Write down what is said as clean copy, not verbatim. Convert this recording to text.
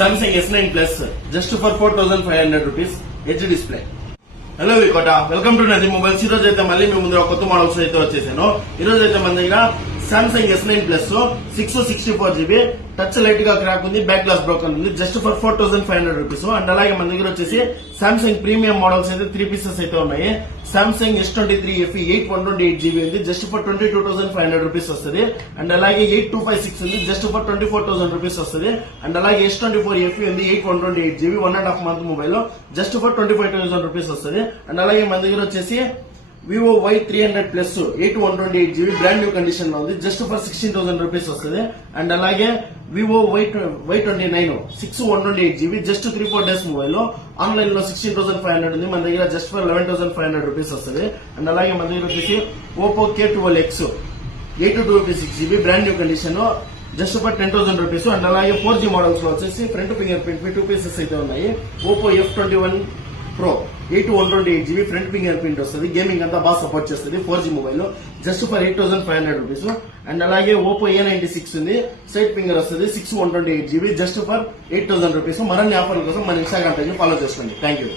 Samsung S9 Plus just for 4,500 rupees HD display. Hello V Kota welcome to నది mobiles. ఈ రోజు అయితే మళ్ళీ మీ ముందు కొత్త మోడల్స్ అయితే వచ్చేసాను. ఈ రోజు అయితే మన దగ్గర Samsung S9 Plus 664GB touch light గా క్రాక్ ఉంది, బ్యాక్ గ్లాస్ బ్రోకన్ ఉంది, జస్ట్ ఫర్ 4,500 రూపీస్. అండ్ అలాగే మన దగ్గర వచ్చేసి సామ్సంగ్ ప్రీమియం మోడల్స్ అయితే 3 పీసెస్ అయితే ఉన్నాయి. సామ్సంగ్ S23 FE 8/128GB ఉంది, జస్ట్ ఫర్ 22,500 రూపీస్ వస్తుంది. అండ్ అలాగే 8256 ఉంది, జస్ట్ ఫర్ 24,000 రూపీస్ వస్తుంది. అండ్ అలాగే S24 FE ఉంది 8/128GB 1.5 month mobile, just for 25,000 rupees వస్తుంది. అండ్ అలాగే మన దగ్గర వచ్చేసి Vivo Y300 Plus 8/128GB brand new condition లో ఉంది, జస్ట్ ఫర్ 16,000 రూపీస్ వస్తుంది. అండ్ అలాగే Vivo Y29 6/128GB just 3-4 days mobile, online లో 16,500 ఉంది, మన దగ్గర జస్ట్ ఫర్ 11,500 రూపీస్ వస్తుంది. అండ్ అలాగే మన దగ్గర వచ్చేసి Oppo K12X 8/256GB brand new condition just for 10,000 rupees. And అలాగే 4G మోడల్స్ లో వచ్చేసి ఫ్రంట్ ఫింగర్ ప్రింట్ 2 పీసెస్ అయితే ఉన్నాయి. Oppo F21 Pro 8/128GB front finger print వస్తుంది, గేమింగ్ అంతా బాగా సపోర్ట్ చేస్తుంది. 4G mobile just for 8,500 rupees. And అలాగే Oppo A96 ఉంది, సైడ్ ఫింగర్ వస్తుంది, 6/128GB జస్ట్ ఫర్ 8,000 రూపీస్. మరిన్ని ఆఫర్ల కోసం మన ఇన్స్టాగ్రామ్ పేజ్ ఫాలో చేసుకోండి. Thank you.